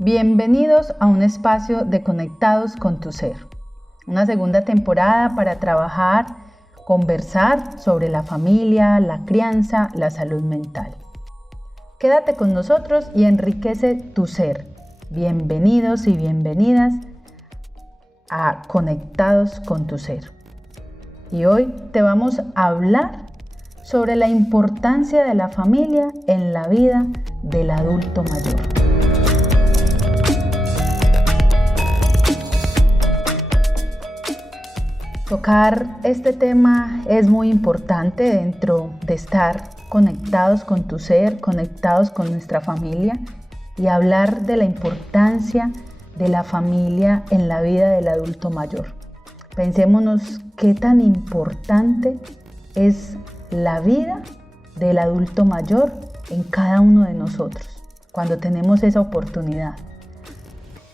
Bienvenidos a un espacio de Conectados con tu Ser, una segunda temporada para trabajar, conversar sobre la familia, la crianza, la salud mental. Quédate con nosotros y enriquece tu ser. Bienvenidos y bienvenidas a Conectados con tu Ser. Y hoy te vamos a hablar sobre la importancia de la familia en la vida del adulto mayor. Tocar este tema es muy importante dentro de estar conectados con tu ser, conectados con nuestra familia y hablar de la importancia de la familia en la vida del adulto mayor. Pensémonos qué tan importante es la vida del adulto mayor en cada uno de nosotros cuando tenemos esa oportunidad.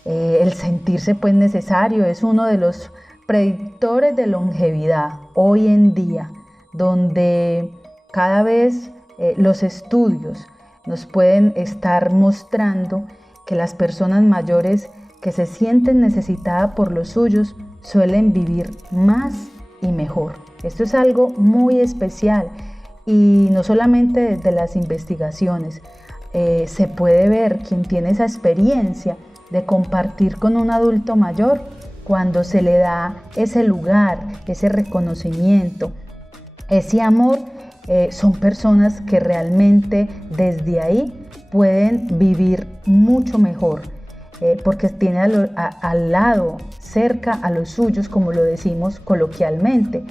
El sentirse pues necesario es uno de los predictores de longevidad hoy en día, donde cada vez los estudios nos pueden estar mostrando que las personas mayores que se sienten necesitadas por los suyos suelen vivir más y mejor. Esto es algo muy especial y no solamente desde las investigaciones, se puede ver quien tiene esa experiencia de compartir con un adulto mayor cuando se le da ese lugar, ese reconocimiento, ese amor. Son personas que realmente desde ahí pueden vivir mucho mejor, porque tiene al lado, cerca a los suyos, como lo decimos coloquialmente.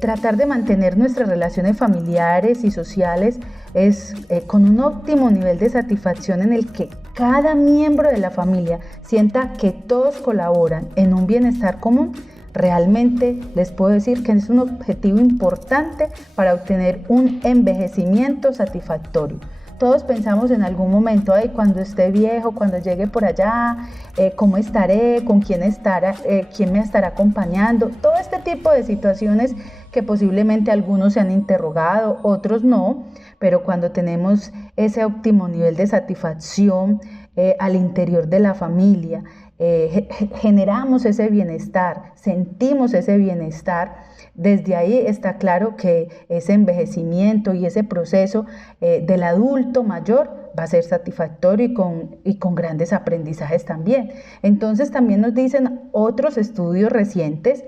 Tratar de mantener nuestras relaciones familiares y sociales es con un óptimo nivel de satisfacción en el que cada miembro de la familia sienta que todos colaboran en un bienestar común. Realmente les puedo decir que es un objetivo importante para obtener un envejecimiento satisfactorio. Todos pensamos en algún momento, cuando esté viejo, cuando llegue por allá, cómo estaré, con quién estará, quién me estará acompañando. Todo este tipo de situaciones que posiblemente algunos se han interrogado, otros no, pero cuando tenemos ese óptimo nivel de satisfacción al interior de la familia, generamos ese bienestar, sentimos ese bienestar. Desde ahí está claro que ese envejecimiento y ese proceso del adulto mayor va a ser satisfactorio y con grandes aprendizajes también. Entonces también nos dicen otros estudios recientes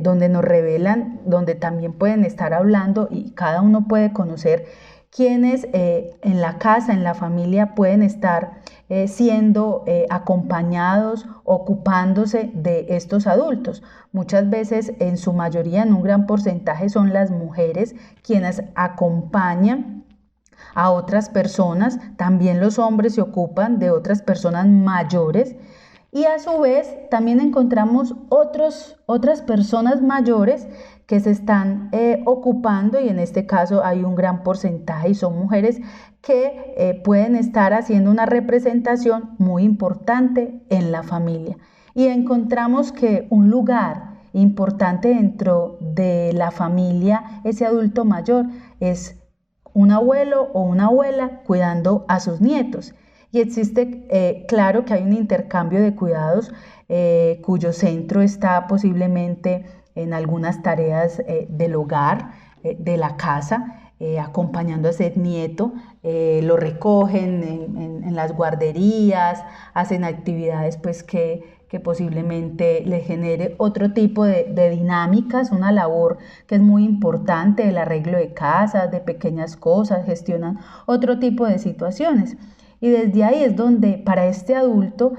donde nos revelan, donde también pueden estar hablando y cada uno puede conocer quienes en la casa, en la familia pueden estar siendo acompañados, ocupándose de estos adultos. Muchas veces, en su mayoría, en un gran porcentaje, son las mujeres quienes acompañan a otras personas. También los hombres se ocupan de otras personas mayores. Y a su vez también encontramos otras personas mayores que se están ocupando, y en este caso hay un gran porcentaje y son mujeres que pueden estar haciendo una representación muy importante en la familia. Y encontramos que un lugar importante dentro de la familia, ese adulto mayor, es un abuelo o una abuela cuidando a sus nietos. Y existe, claro que hay un intercambio de cuidados cuyo centro está posiblemente en algunas tareas del hogar, de la casa, acompañando a ese nieto, lo recogen en las guarderías, hacen actividades pues que posiblemente le genere otro tipo de dinámicas, una labor que es muy importante, el arreglo de casas, de pequeñas cosas, gestionan otro tipo de situaciones. Y desde ahí es donde para este adulto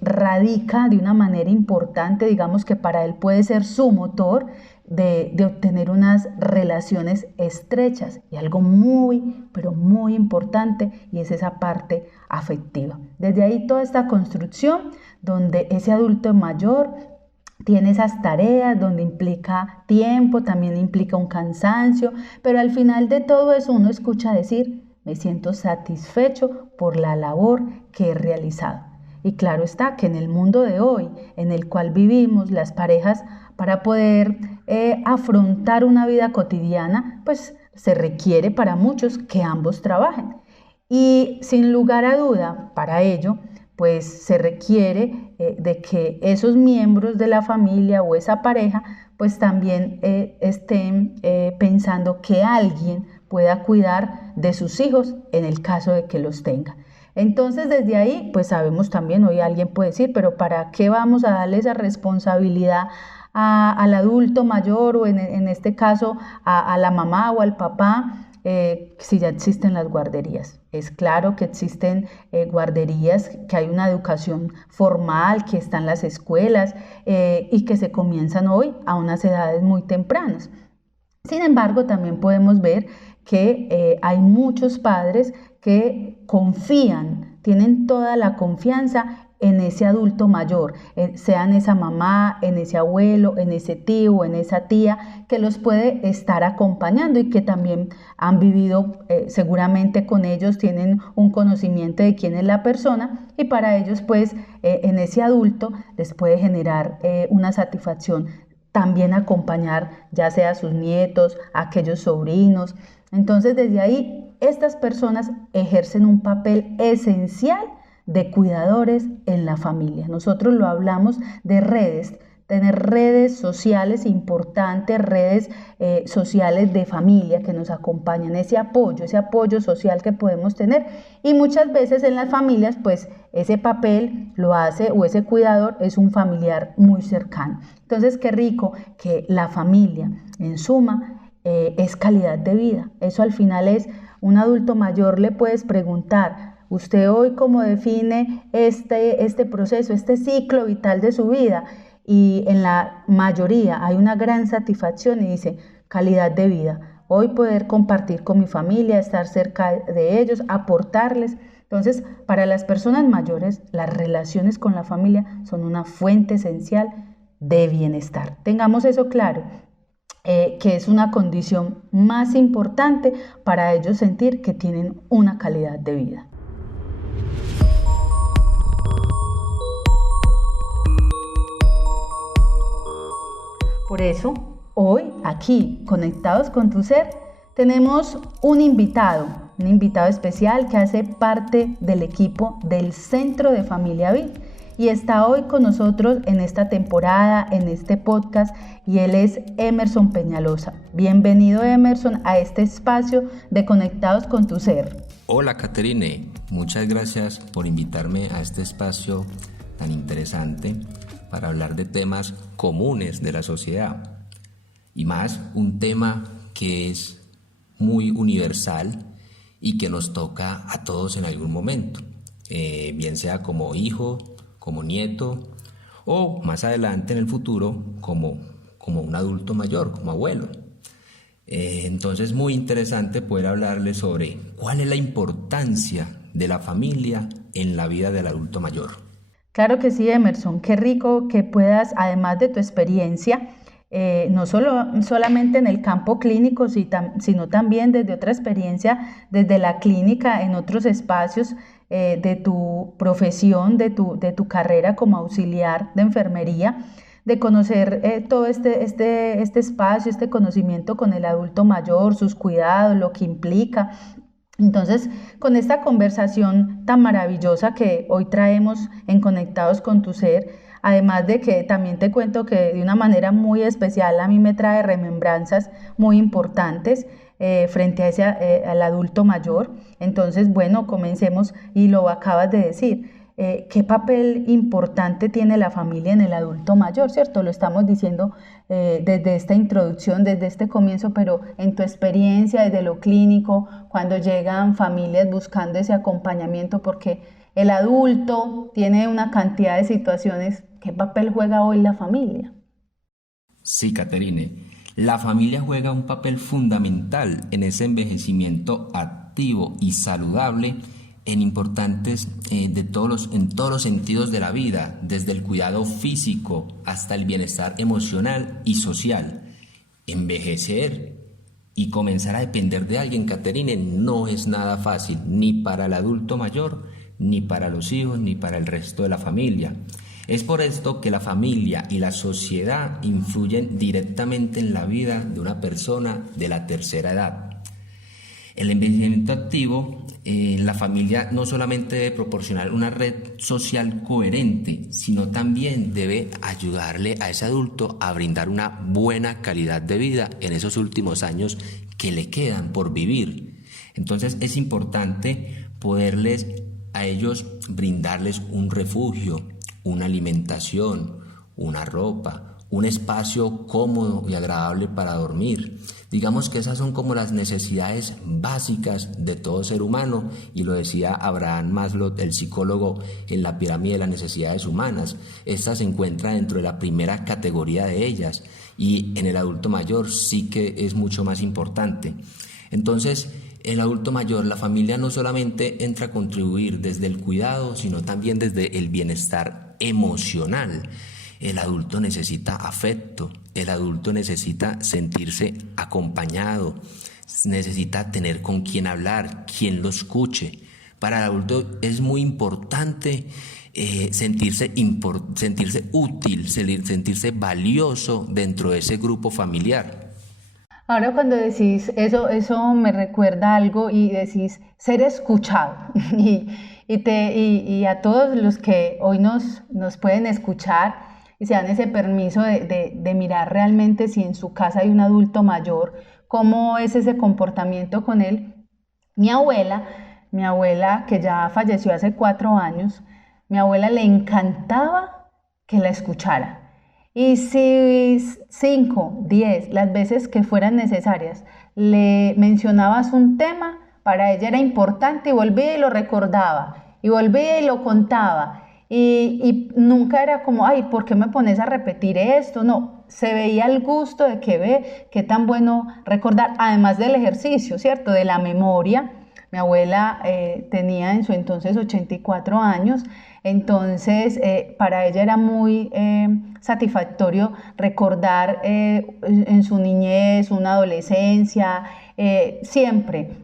radica de una manera importante, digamos que para él puede ser su motor de obtener unas relaciones estrechas y algo muy, pero muy importante, y es esa parte afectiva. Desde ahí toda esta construcción donde ese adulto mayor tiene esas tareas, donde implica tiempo, también implica un cansancio, pero al final de todo eso uno escucha decir: me siento satisfecho por la labor que he realizado. Y claro está que en el mundo de hoy, en el cual vivimos, las parejas, para poder afrontar una vida cotidiana, pues se requiere para muchos que ambos trabajen. Y sin lugar a duda, para ello, pues se requiere de que esos miembros de la familia o esa pareja pues también estén pensando que alguien pueda cuidar de sus hijos en el caso de que los tenga. Entonces desde ahí pues sabemos también, hoy alguien puede decir, pero ¿para qué vamos a darle esa responsabilidad al adulto mayor o en este caso a la mamá o al papá? Si ya existen las guarderías. Es claro que existen guarderías, que hay una educación formal, que están las escuelas y que se comienzan hoy a unas edades muy tempranas. Sin embargo, también podemos ver que hay muchos padres que confían, tienen toda la confianza en ese adulto mayor, sea en esa mamá, en ese abuelo, en ese tío, en esa tía, que los puede estar acompañando y que también han vivido seguramente con ellos, tienen un conocimiento de quién es la persona y para ellos pues en ese adulto les puede generar una satisfacción también acompañar ya sea a sus nietos, a aquellos sobrinos. Entonces desde ahí estas personas ejercen un papel esencial de cuidadores en la familia. Nosotros lo hablamos de redes, tener redes sociales importantes, redes sociales de familia que nos acompañan, ese apoyo social que podemos tener. Y muchas veces en las familias, pues ese papel lo hace o ese cuidador es un familiar muy cercano. Entonces, qué rico que la familia, en suma, es calidad de vida. Eso al final es, un adulto mayor le puedes preguntar, ¿usted hoy cómo define este proceso, este ciclo vital de su vida? Y en la mayoría hay una gran satisfacción y dice, calidad de vida. Hoy poder compartir con mi familia, estar cerca de ellos, aportarles. Entonces, para las personas mayores, las relaciones con la familia son una fuente esencial de bienestar. Tengamos eso claro, que es una condición más importante para ellos sentir que tienen una calidad de vida. Por eso, hoy, aquí, conectados con tu ser, tenemos un invitado especial que hace parte del equipo del Centro de Familia Vid y está hoy con nosotros en esta temporada, en este podcast, y él es Emerson Peñalosa. Bienvenido, Emerson, a este espacio de Conectados con tu Ser. Hola, Caterine. Muchas gracias por invitarme a este espacio tan interesante para hablar de temas comunes de la sociedad y más un tema que es muy universal y que nos toca a todos en algún momento, bien sea como hijo, como nieto o más adelante en el futuro como un adulto mayor, como abuelo. Entonces muy interesante poder hablarles sobre cuál es la importancia de la familia en la vida del adulto mayor. Claro que sí, Emerson, qué rico que puedas, además de tu experiencia, no solamente en el campo clínico, sino también desde otra experiencia, desde la clínica, en otros espacios de tu profesión, de tu carrera como auxiliar de enfermería, de conocer todo este espacio, este conocimiento con el adulto mayor, sus cuidados, lo que implica. Entonces, con esta conversación tan maravillosa que hoy traemos en Conectados con tu Ser, además de que también te cuento que de una manera muy especial a mí me trae remembranzas muy importantes frente a al adulto mayor. Entonces, bueno, comencemos y lo acabas de decir. ¿Qué papel importante tiene la familia en el adulto mayor, cierto? Lo estamos diciendo desde esta introducción, desde este comienzo, pero en tu experiencia, desde lo clínico, cuando llegan familias buscando ese acompañamiento, porque el adulto tiene una cantidad de situaciones, ¿qué papel juega hoy la familia? Sí, Caterine, la familia juega un papel fundamental en ese envejecimiento activo y saludable en todos los sentidos de la vida, desde el cuidado físico hasta el bienestar emocional y social. Envejecer y comenzar a depender de alguien, Caterine, no es nada fácil, ni para el adulto mayor, ni para los hijos, ni para el resto de la familia. Es por esto que la familia y la sociedad influyen directamente en la vida de una persona de la tercera edad. El envejecimiento activo la familia no solamente debe proporcionar una red social coherente, sino también debe ayudarle a ese adulto a brindar una buena calidad de vida en esos últimos años que le quedan por vivir. Entonces es importante poderles a ellos brindarles un refugio, una alimentación, una ropa, un espacio cómodo y agradable para dormir. Digamos que esas son como las necesidades básicas de todo ser humano, y lo decía Abraham Maslow, el psicólogo, en la pirámide de las necesidades humanas. Esta se encuentra dentro de la primera categoría de ellas, y en el adulto mayor sí que es mucho más importante. Entonces, el adulto mayor, la familia no solamente entra a contribuir desde el cuidado, sino también desde el bienestar emocional. El adulto necesita afecto, el adulto necesita sentirse acompañado, necesita tener con quién hablar, quien lo escuche. Para el adulto es muy importante sentirse útil, sentirse valioso dentro de ese grupo familiar. Ahora cuando decís eso me recuerda algo y decís ser escuchado y a todos los que hoy nos pueden escuchar y se dan ese permiso de mirar realmente si en su casa hay un adulto mayor, cómo es ese comportamiento con él. Mi abuela que ya falleció hace 4 años, mi abuela le encantaba que la escuchara. Y si 5, 10, las veces que fueran necesarias, le mencionabas un tema, para ella era importante y volvía y lo recordaba, y volvía y lo contaba. Y nunca era como, ay, ¿por qué me pones a repetir esto? No, se veía el gusto de que ve qué tan bueno recordar, además del ejercicio, ¿cierto? De la memoria. Mi abuela tenía en su entonces 84 años, entonces para ella era muy satisfactorio recordar en su niñez, una adolescencia, siempre.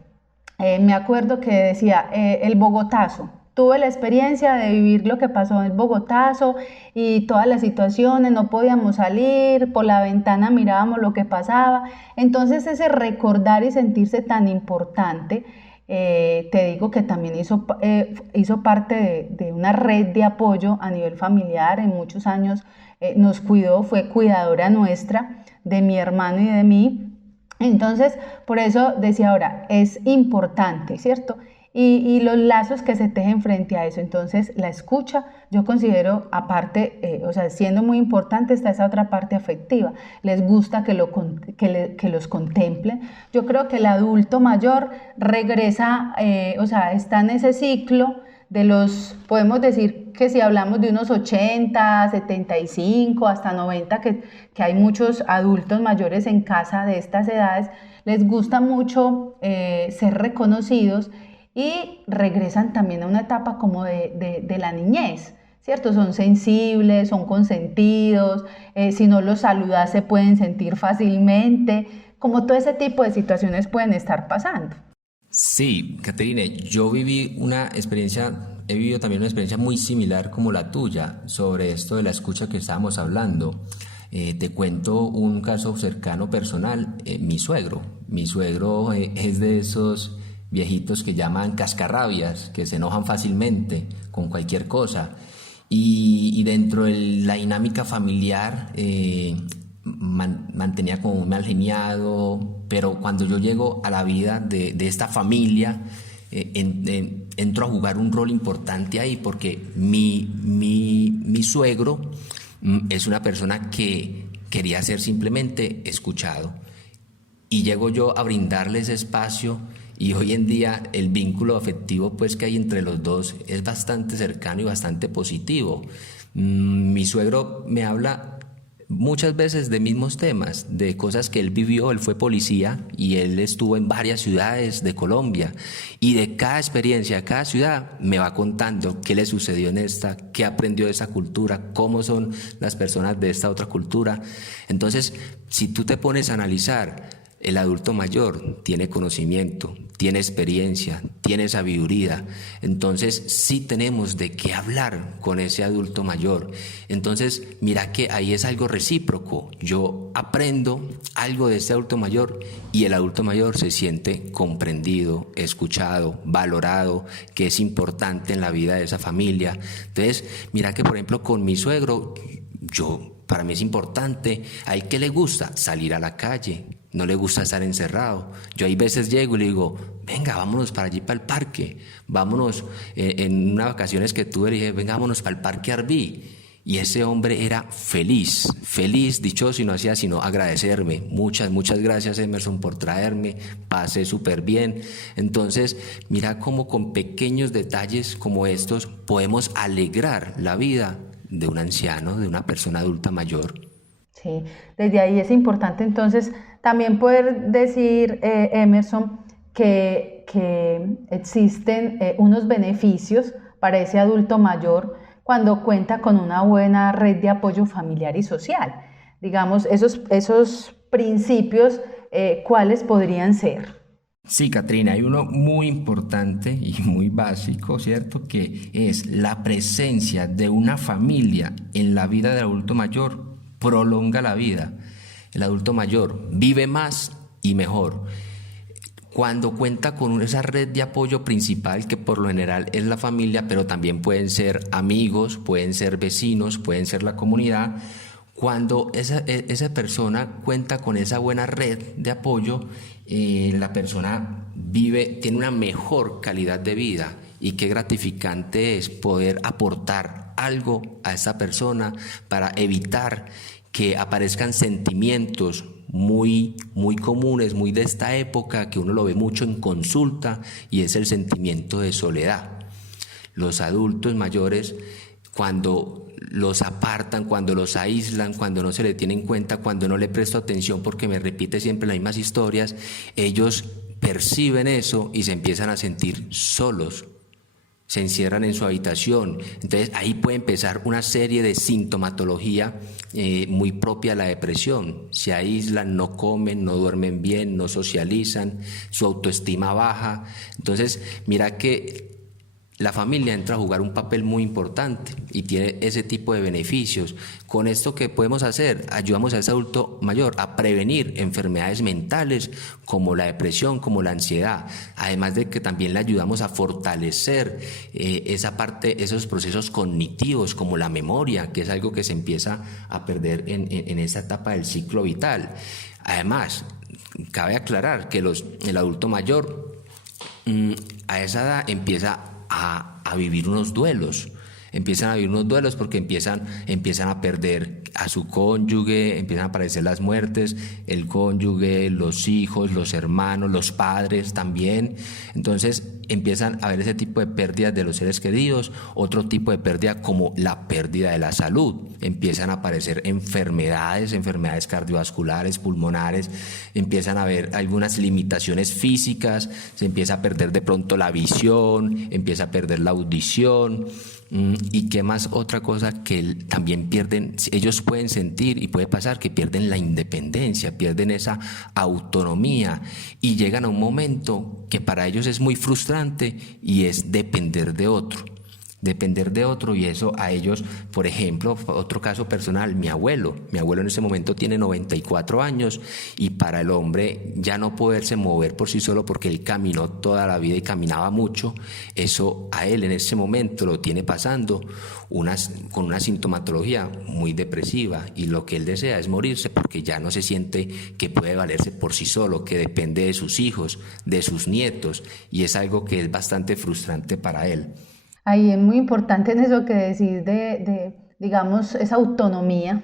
Me acuerdo que decía el Bogotazo. Tuve la experiencia de vivir lo que pasó en Bogotazo y todas las situaciones, no podíamos salir, por la ventana mirábamos lo que pasaba. Entonces ese recordar y sentirse tan importante, te digo que también hizo parte de una red de apoyo a nivel familiar. En muchos años nos cuidó, fue cuidadora nuestra, de mi hermano y de mí. Entonces, por eso decía ahora, es importante, ¿cierto? Y los lazos que se tejen frente a eso. Entonces, la escucha, yo considero, aparte, siendo muy importante, está esa otra parte afectiva. Les gusta que los contemplen. Yo creo que el adulto mayor regresa, está en ese ciclo de podemos decir que si hablamos de unos 80, 75, hasta 90, que hay muchos adultos mayores en casa de estas edades, les gusta mucho ser reconocidos, y regresan también a una etapa como de la niñez, ¿cierto? Son sensibles, son consentidos, si no los saludas se pueden sentir fácilmente, como todo ese tipo de situaciones pueden estar pasando. Sí, Caterine, he vivido también una experiencia muy similar como la tuya sobre esto de la escucha que estábamos hablando. Te cuento un caso cercano personal. Mi suegro es de esos viejitos que llaman cascarrabias, que se enojan fácilmente con cualquier cosa, y dentro de la dinámica familiar mantenía como un mal geniado, pero cuando yo llego a la vida de esta familia, entro a jugar un rol importante ahí, porque mi suegro es una persona que quería ser simplemente escuchado, y llego yo a brindarle ese espacio. Y hoy en día el vínculo afectivo pues que hay entre los dos es bastante cercano y bastante positivo. Mi suegro me habla muchas veces de mismos temas, de cosas que él vivió. Él fue policía y él estuvo en varias ciudades de Colombia, y de cada experiencia, de cada ciudad me va contando qué le sucedió en esta, qué aprendió de esa cultura, cómo son las personas de esta otra cultura. Entonces, si tú te pones a analizar, el adulto mayor tiene conocimiento, tiene experiencia, tiene sabiduría. Entonces sí tenemos de qué hablar con ese adulto mayor. Entonces mira que ahí es algo recíproco. Yo aprendo algo de este adulto mayor y el adulto mayor se siente comprendido, escuchado, valorado, que es importante en la vida de esa familia. Entonces mira que por ejemplo con mi suegro, para mí es importante, ¿a él qué le gusta? Salir a la calle, no le gusta estar encerrado. Yo hay veces llego y le digo, venga, vámonos para allí, para el parque, vámonos, en unas vacaciones que tuve, le dije, venga, vámonos para el parque Arví. Y ese hombre era feliz, dichoso, y no hacía sino agradecerme. Muchas gracias, Emerson, por traerme, pasé súper bien. Entonces, mira cómo con pequeños detalles como estos podemos alegrar la vida de un anciano, de una persona adulta mayor. Sí, desde ahí es importante entonces también poder decir, Emerson, que existen unos beneficios para ese adulto mayor cuando cuenta con una buena red de apoyo familiar y social. Digamos, esos principios, ¿cuáles podrían ser? Sí, Catrina, hay uno muy importante y muy básico, ¿cierto? Que es la presencia de una familia en la vida del adulto mayor prolonga la vida. El adulto mayor vive más y mejor. Cuando cuenta con esa red de apoyo principal, que por lo general es la familia, pero también pueden ser amigos, pueden ser vecinos, pueden ser la comunidad. Cuando esa persona cuenta con esa buena red de apoyo, la persona tiene una mejor calidad de vida, y qué gratificante es poder aportar algo a esa persona para evitar que aparezcan sentimientos muy comunes, muy de esta época, que uno lo ve mucho en consulta, y es el sentimiento de soledad. Los adultos mayores, cuando los apartan, cuando los aíslan, cuando no se le tiene en cuenta, cuando no le presto atención porque me repite siempre las mismas historias, ellos perciben eso y se empiezan a sentir solos, se encierran en su habitación. Entonces ahí puede empezar una serie de sintomatología muy propia de la depresión. Se aíslan, no comen, no duermen bien, no socializan, su autoestima baja. Entonces mira que la familia entra a jugar un papel muy importante y tiene ese tipo de beneficios. Con esto, ¿qué podemos hacer? Ayudamos a ese adulto mayor a prevenir enfermedades mentales como la depresión, como la ansiedad. Además de que también le ayudamos a fortalecer esa parte, esos procesos cognitivos como la memoria, que es algo que se empieza a perder en esa etapa del ciclo vital. Además, cabe aclarar que el adulto mayor a esa edad empieza a vivir unos duelos. Empiezan a vivir unos duelos porque empiezan a perder a su cónyuge, empiezan a aparecer las muertes, el cónyuge, los hijos, los hermanos, los padres también. Entonces empiezan a haber ese tipo de pérdidas de los seres queridos, otro tipo de pérdida como la pérdida de la salud. Empiezan a aparecer enfermedades cardiovasculares, pulmonares, empiezan a haber algunas limitaciones físicas, se empieza a perder de pronto la visión, empieza a perder la audición. ¿Y qué más? Otra cosa que también pierden, ellos pueden sentir y puede pasar que pierden la independencia, pierden esa autonomía y llegan a un momento que para ellos es muy frustrante y es depender de otro, y eso a ellos, por ejemplo, otro caso personal, mi abuelo en ese momento tiene 94 años y para el hombre ya no poderse mover por sí solo porque él caminó toda la vida y caminaba mucho, eso a él en ese momento lo tiene pasando con una sintomatología muy depresiva y lo que él desea es morirse porque ya no se siente que puede valerse por sí solo, que depende de sus hijos, de sus nietos, y es algo que es bastante frustrante para él. Ahí es muy importante en eso que decís digamos, esa autonomía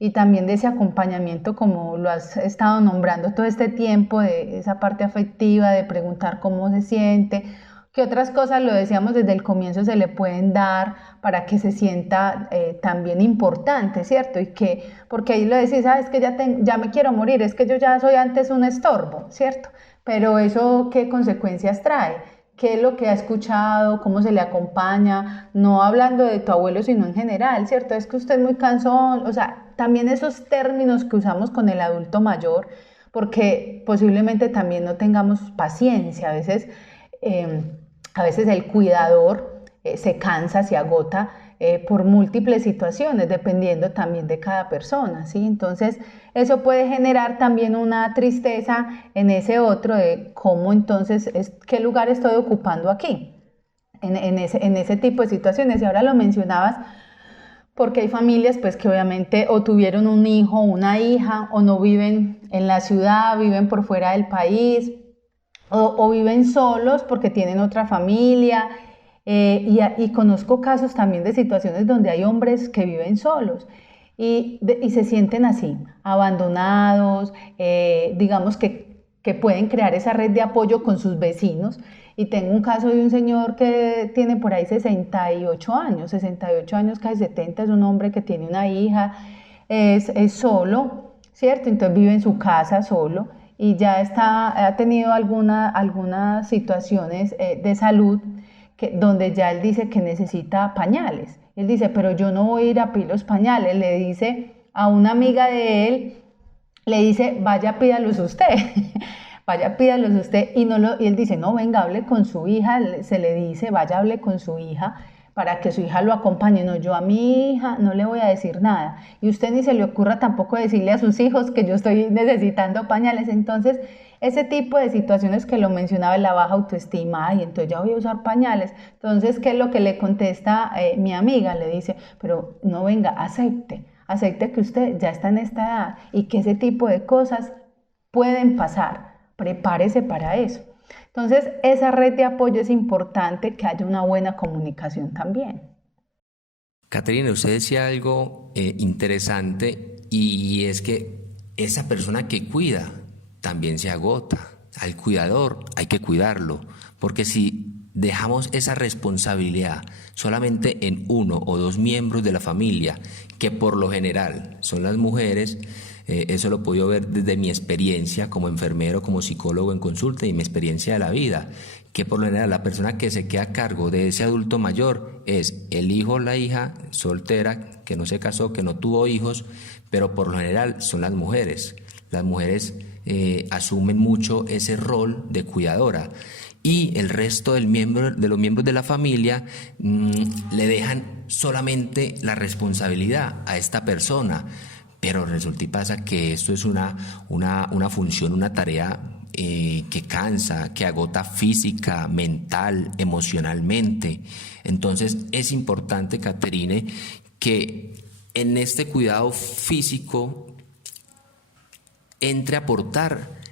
y también de ese acompañamiento, como lo has estado nombrando todo este tiempo, de esa parte afectiva, de preguntar cómo se siente, qué otras cosas, lo decíamos desde el comienzo, se le pueden dar para que se sienta también importante, ¿cierto? Porque ahí lo decís, es que ya me quiero morir, es que yo ya soy antes un estorbo, ¿cierto? Pero eso, ¿qué consecuencias trae? ¿Qué es lo que ha escuchado? ¿Cómo se le acompaña? No hablando de tu abuelo, sino en general, ¿cierto? Es que usted es muy cansón, o sea, también esos términos que usamos con el adulto mayor, porque posiblemente también no tengamos paciencia. A veces A veces el cuidador se cansa, se agota por múltiples situaciones, dependiendo también de cada persona, ¿sí? Entonces, eso puede generar también una tristeza en ese otro de cómo entonces, qué lugar estoy ocupando aquí, en ese tipo de situaciones. Y ahora lo mencionabas porque hay familias pues que obviamente o tuvieron un hijo o una hija o no viven en la ciudad, viven por fuera del país o viven solos porque tienen otra familia. Y conozco casos también de situaciones donde hay hombres que viven solos y se sienten así, abandonados, digamos que pueden crear esa red de apoyo con sus vecinos. Y tengo un caso de un señor que tiene por ahí 68 años, casi 70, es un hombre que tiene una hija, es solo, ¿cierto? Entonces vive en su casa solo y ya ha tenido algunas situaciones de salud donde ya él dice que necesita pañales. Él dice, pero yo no voy a ir a pedir los pañales. Le dice a una amiga de él, le dice, vaya, pídalos usted. Vaya, pídalos usted. Y él dice, no, venga, hable con su hija. Se le dice, vaya, hable con su hija para que su hija lo acompañe. No, yo a mi hija no le voy a decir nada. Y usted ni se le ocurra tampoco decirle a sus hijos que yo estoy necesitando pañales. Entonces, ese tipo de situaciones que lo mencionaba, la baja autoestima, y entonces ya voy a usar pañales. Entonces, ¿qué es lo que le contesta mi amiga? Le dice, pero no, venga, acepte que usted ya está en esta edad y que ese tipo de cosas pueden pasar. Prepárese para eso. Entonces, esa red de apoyo es importante, que haya una buena comunicación también. Caterina, usted decía algo interesante, y es que esa persona que cuida también se agota. Al cuidador hay que cuidarlo, porque si dejamos esa responsabilidad solamente en uno o dos miembros de la familia, que por lo general son las mujeres, eso lo he podido ver desde mi experiencia como enfermero, como psicólogo en consulta y mi experiencia de la vida, que por lo general la persona que se queda a cargo de ese adulto mayor es el hijo o la hija soltera, que no se casó, que no tuvo hijos, pero por lo general son las mujeres. Las mujeres asumen mucho ese rol de cuidadora, y el resto de los miembros de la familia le dejan solamente la responsabilidad a esta persona. Pero resulta y pasa que esto es una función, una tarea que cansa, que agota física, mental, emocionalmente. Entonces es importante, Caterine, que en este cuidado físico entre a aportar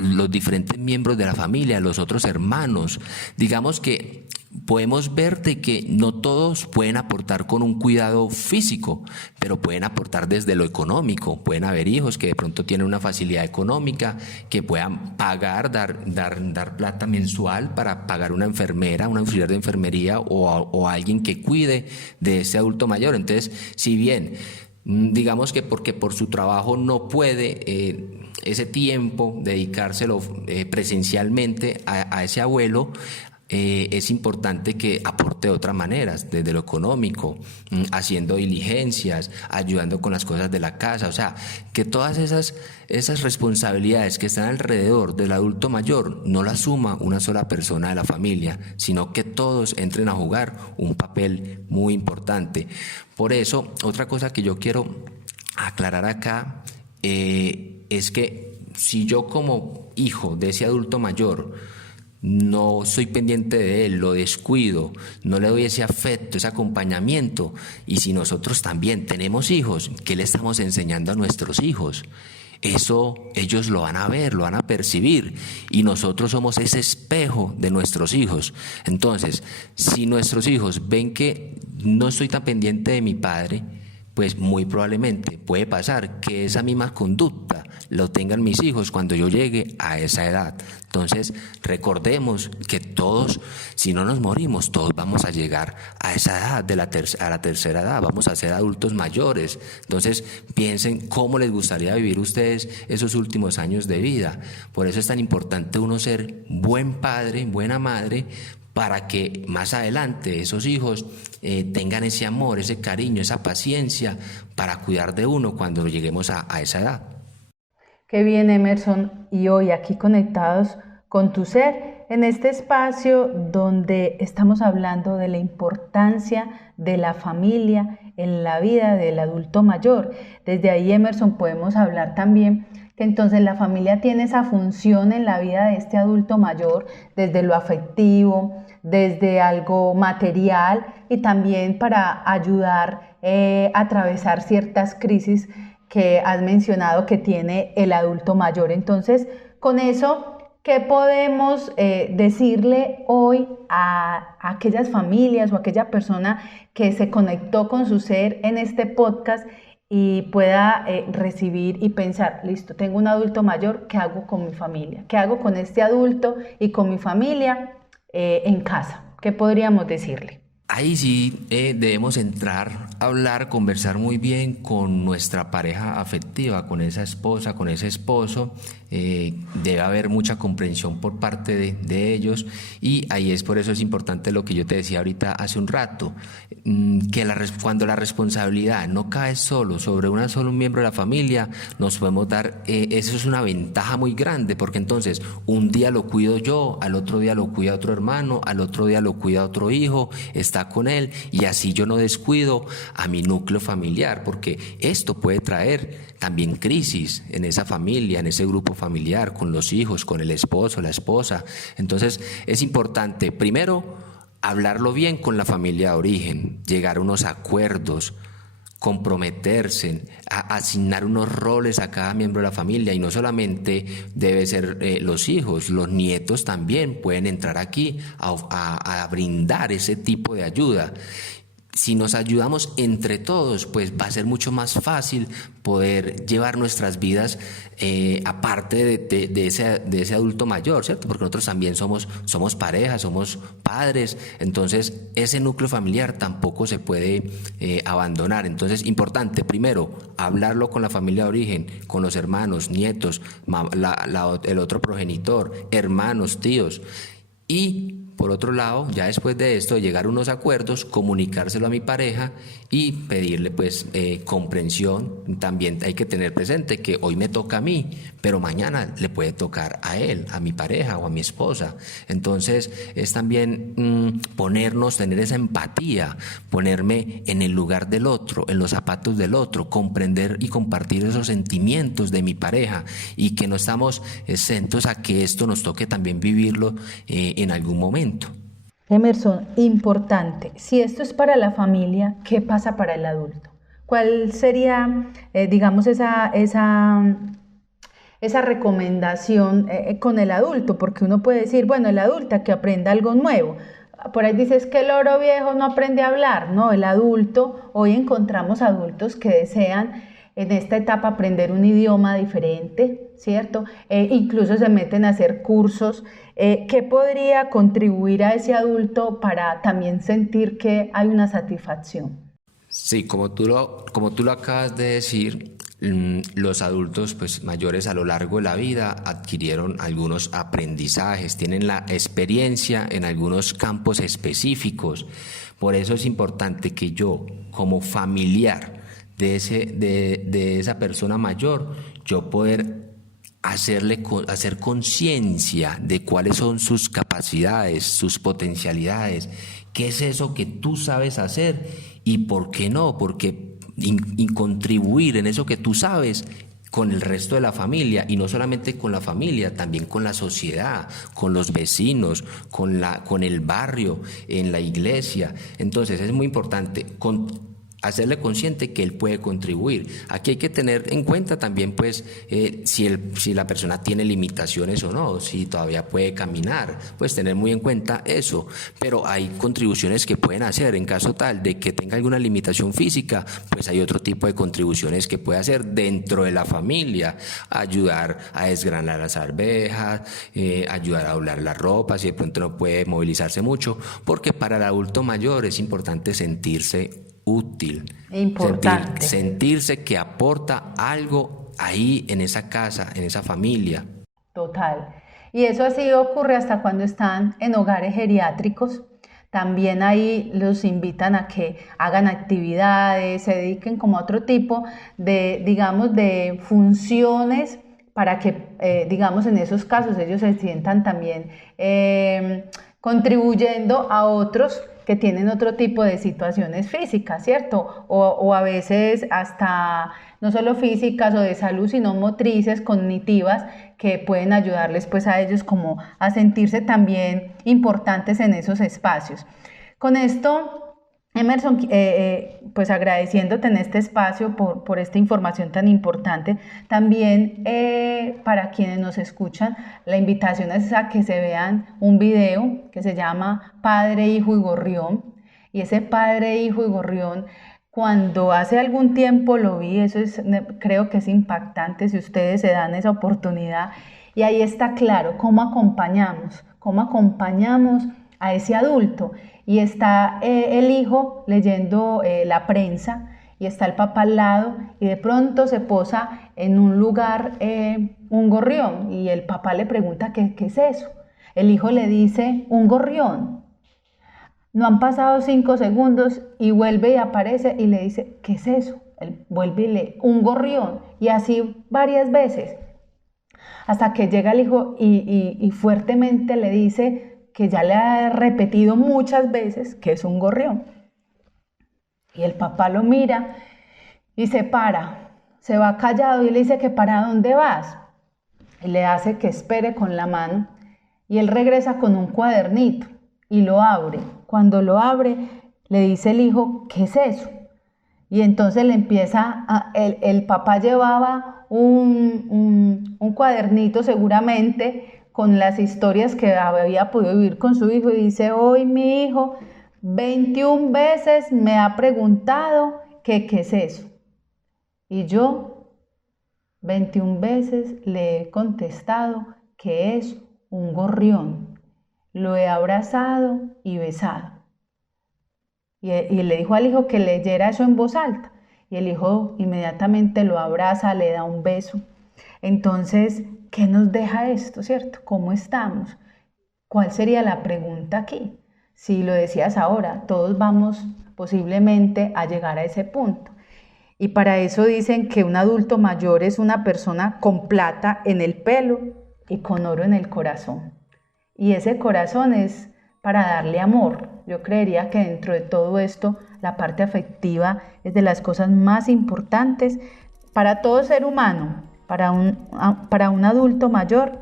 los diferentes miembros de la familia, los otros hermanos. Digamos que podemos ver de que no todos pueden aportar con un cuidado físico, pero pueden aportar desde lo económico. Pueden haber hijos que de pronto tienen una facilidad económica, que puedan pagar, dar plata mensual para pagar una enfermera, un auxiliar de enfermería o alguien que cuide de ese adulto mayor. Entonces, si bien digamos que porque por su trabajo no puede ese tiempo dedicárselo presencialmente a ese abuelo, es importante que aporte de otras maneras, desde lo económico, haciendo diligencias, ayudando con las cosas de la casa. O sea, que todas esas responsabilidades que están alrededor del adulto mayor no las asuma una sola persona de la familia, sino que todos entren a jugar un papel muy importante. Por eso, otra cosa que yo quiero aclarar acá es que si yo como hijo de ese adulto mayor no soy pendiente de él, lo descuido, no le doy ese afecto, ese acompañamiento, y si nosotros también tenemos hijos, ¿qué le estamos enseñando a nuestros hijos? Eso ellos lo van a ver, lo van a percibir, y nosotros somos ese espejo de nuestros hijos. Entonces, si nuestros hijos ven que no estoy tan pendiente de mi padre, pues muy probablemente puede pasar que esa misma conducta lo tengan mis hijos cuando yo llegue a esa edad. Entonces, recordemos que todos, si no nos morimos, todos vamos a llegar a esa edad, a la tercera edad, vamos a ser adultos mayores. Entonces, piensen cómo les gustaría vivir ustedes esos últimos años de vida. Por eso es tan importante uno ser buen padre, buena madre, para que más adelante esos hijos tengan ese amor, ese cariño, esa paciencia para cuidar de uno cuando lleguemos a esa edad. Qué bien, Emerson, y hoy aquí conectados con tu ser, en este espacio donde estamos hablando de la importancia de la familia en la vida del adulto mayor. Desde ahí, Emerson, podemos hablar también que entonces la familia tiene esa función en la vida de este adulto mayor, desde lo afectivo, desde algo material y también para ayudar a atravesar ciertas crisis que has mencionado que tiene el adulto mayor. Entonces, con eso, ¿qué podemos decirle hoy a aquellas familias o a aquella persona que se conectó con su ser en este podcast y pueda recibir y pensar, listo, tengo un adulto mayor, ¿qué hago con mi familia? ¿Qué hago con este adulto y con mi familia en casa? ¿Qué podríamos decirle? Ahí sí debemos entrar, hablar, conversar muy bien con nuestra pareja afectiva, con esa esposa, con ese esposo. Debe haber mucha comprensión por parte de ellos, y ahí es por eso es importante lo que yo te decía ahorita hace un rato, que cuando la responsabilidad no cae solo sobre un miembro de la familia, nos podemos dar, eso es una ventaja muy grande, porque entonces un día lo cuido yo, al otro día lo cuida otro hermano, al otro día lo cuida otro hijo, está con él, y así yo no descuido a mi núcleo familiar, porque esto puede traer también crisis en esa familia, en ese grupo familiar, con los hijos, con el esposo, la esposa. Entonces es importante, primero, hablarlo bien con la familia de origen, llegar a unos acuerdos, comprometerse, a asignar unos roles a cada miembro de la familia, y no solamente debe ser los hijos, los nietos también pueden entrar aquí a brindar ese tipo de ayuda. Si nos ayudamos entre todos, pues va a ser mucho más fácil poder llevar nuestras vidas aparte de ese adulto mayor, ¿cierto? Porque nosotros también somos pareja, somos padres, entonces ese núcleo familiar tampoco se puede abandonar. Entonces, importante, primero, hablarlo con la familia de origen, con los hermanos, nietos, el otro progenitor, hermanos, tíos, y por otro lado, ya después de esto, llegar a unos acuerdos, comunicárselo a mi pareja y pedirle pues comprensión. También hay que tener presente que hoy me toca a mí, pero mañana le puede tocar a él, a mi pareja o a mi esposa. Entonces es también tener esa empatía, ponerme en el lugar del otro, en los zapatos del otro, comprender y compartir esos sentimientos de mi pareja, y que no estamos exentos a que esto nos toque también vivirlo en algún momento. Emerson, importante, si esto es para la familia, ¿qué pasa para el adulto? ¿Cuál sería, digamos, esa recomendación con el adulto? Porque uno puede decir, bueno, el adulto que aprenda algo nuevo. Por ahí dices que el loro viejo no aprende a hablar, ¿no? El adulto, hoy encontramos adultos que desean en esta etapa aprender un idioma diferente, ¿cierto? Incluso se meten a hacer cursos. ¿Qué podría contribuir a ese adulto para también sentir que hay una satisfacción? Sí, como tú lo acabas de decir, los adultos pues mayores a lo largo de la vida adquirieron algunos aprendizajes, tienen la experiencia en algunos campos específicos. Por eso es importante que yo, como familiar de esa persona mayor, yo poder hacer conciencia de cuáles son sus capacidades, sus potencialidades, qué es eso que tú sabes hacer y por qué no, porque contribuir en eso que tú sabes con el resto de la familia, y no solamente con la familia, también con la sociedad, con los vecinos, con el barrio, en la iglesia. Entonces es muy importante hacerle consciente que él puede contribuir. Aquí hay que tener en cuenta también pues si la persona tiene limitaciones o no, si todavía puede caminar, pues tener muy en cuenta eso. Pero hay contribuciones que pueden hacer en caso tal de que tenga alguna limitación física, pues hay otro tipo de contribuciones que puede hacer dentro de la familia: ayudar a desgranar las arvejas, ayudar a doblar la ropa si de pronto no puede movilizarse mucho, porque para el adulto mayor es importante sentirse útil, sentirse que aporta algo ahí en esa casa, en esa familia. Total. Y eso así ocurre hasta cuando están en hogares geriátricos. También ahí los invitan a que hagan actividades, se dediquen como a otro tipo de, digamos, de funciones para que, digamos, en esos casos ellos se sientan también contribuyendo a otros que tienen otro tipo de situaciones físicas, ¿cierto? O a veces hasta no solo físicas o de salud, sino motrices, cognitivas, que pueden ayudarles pues a ellos como a sentirse también importantes en esos espacios. Con esto, Emerson, pues agradeciéndote en este espacio por esta información tan importante. También para quienes nos escuchan, la invitación es a que se vean un video que se llama Padre, Hijo y Gorrión. Y ese Padre, Hijo y Gorrión, cuando hace algún tiempo lo vi, creo que es impactante si ustedes se dan esa oportunidad. Y ahí está claro cómo acompañamos a ese adulto. Y está el hijo leyendo la prensa y está el papá al lado y de pronto se posa en un lugar un gorrión y el papá le pregunta ¿qué es eso? El hijo le dice un gorrión. No han pasado 5 segundos y vuelve y aparece y le dice ¿qué es eso? Él vuelve y lee un gorrión y así varias veces hasta que llega el hijo y fuertemente le dice que ya le ha repetido muchas veces que es un gorrión. Y el papá lo mira y se para, se va callado y le dice que ¿para dónde vas? Y le hace que espere con la mano y él regresa con un cuadernito y lo abre. Cuando lo abre, le dice el hijo, ¿qué es eso? Y entonces le empieza, el papá llevaba un cuadernito seguramente con las historias que había podido vivir con su hijo y dice, hoy mi hijo 21 veces me ha preguntado qué es eso. Y yo 21 veces le he contestado que es un gorrión. Lo he abrazado y besado. Y le dijo al hijo que leyera eso en voz alta. Y el hijo inmediatamente lo abraza, le da un beso. Entonces, ¿qué nos deja esto, cierto? ¿Cómo estamos? ¿Cuál sería la pregunta aquí? Si lo decías ahora, todos vamos posiblemente a llegar a ese punto. Y para eso dicen que un adulto mayor es una persona con plata en el pelo y con oro en el corazón. Y ese corazón es para darle amor. Yo creería que dentro de todo esto, la parte afectiva es de las cosas más importantes para todo ser humano. Para un adulto mayor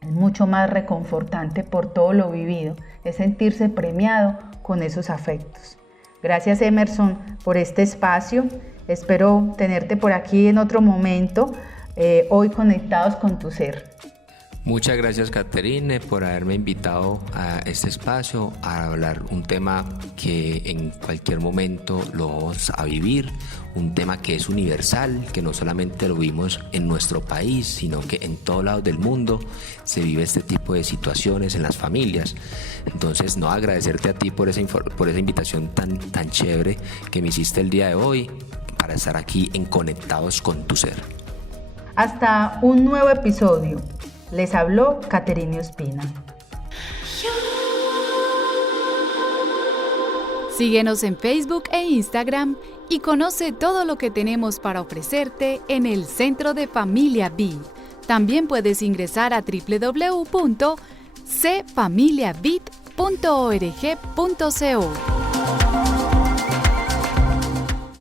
es mucho más reconfortante por todo lo vivido, es sentirse premiado con esos afectos. Gracias, Emerson, por este espacio. Espero tenerte por aquí en otro momento, hoy conectados con tu ser. Muchas gracias, Caterine, por haberme invitado a este espacio a hablar un tema que en cualquier momento lo vamos a vivir, un tema que es universal, que no solamente lo vimos en nuestro país, sino que en todos lados del mundo se vive este tipo de situaciones en las familias. Entonces, no, agradecerte a ti por esa invitación tan chévere que me hiciste el día de hoy para estar aquí en Conectados con tu Ser. Hasta un nuevo episodio. Les habló Caterine Ospina. Síguenos en Facebook e Instagram y conoce todo lo que tenemos para ofrecerte en el Centro de Familia Vid. También puedes ingresar a www.cfamiliavid.org.co.